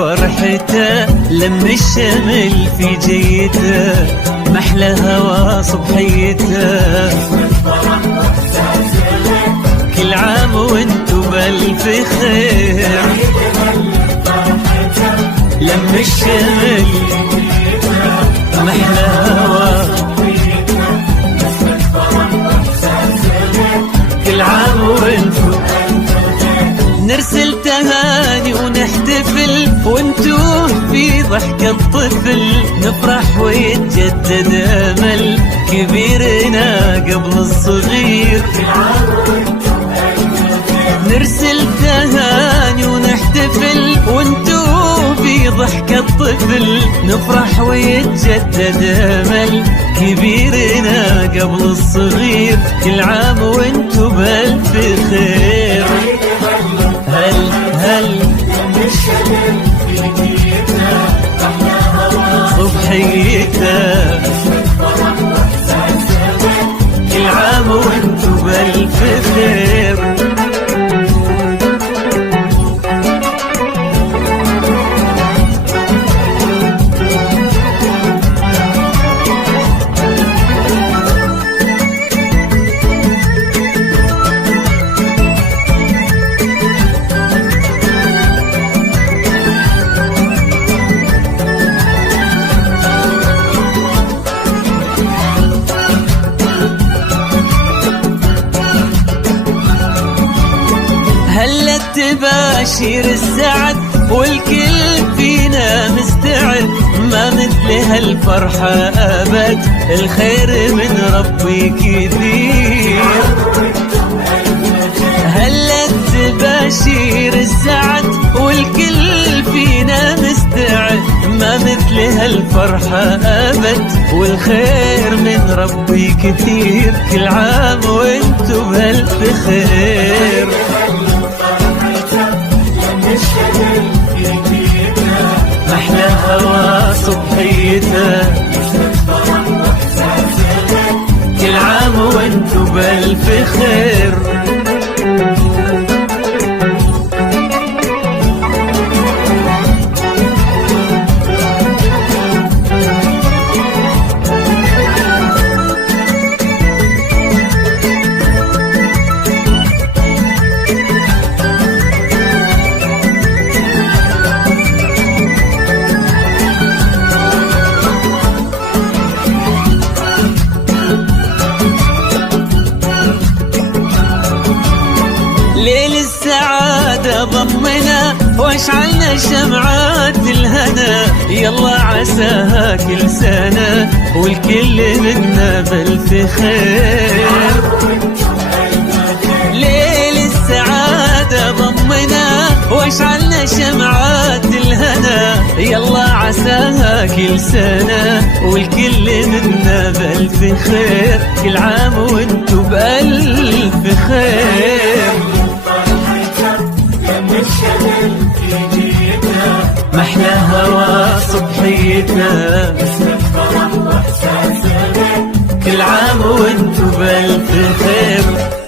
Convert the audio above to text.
فرحته لم الشمل في جيته، محلى هوا صبحيته. كل عام وانتو بألف خير، لم الشمل محلى هوا. كل عام وانتو نرسل تهاني ونحتفل، وانتو في ضحك الطفل نفرح ويتجدد امل كبيرنا قبل الصغير. نرسل تهاني ونحتفل، وانتو في ضحك الطفل نفرح ويتجدد امل كبيرنا قبل الصغير. كل عام وانتو بألف خير. هل صبحيته، كل عام وانتو بألف خير. هلا تباشير السعد والكل فينا مستعد، ما مثل هالفرحة أبد، الخير من ربي كثير. هلا تباشير السعد والكل فينا مستعد، ما مثل هالفرحة أبد، والخير من ربي كثير. كل عام وانتو بألف خير. محلى هوا صبحيته، كل عام وانتو بألف خير. ليل السعادة ضمنا واشعلنا شمعات الهنا، يلا عساها كل سنة والكل منا بألف خير. ليل السعادة ضمنا واشعلنا شمعات الهنا، يلا عساها كل سنة والكل منا بألف خير. كل عام وانتو بألف خير. محلى هوا صبحيته، كل عام وانتو بألف خير.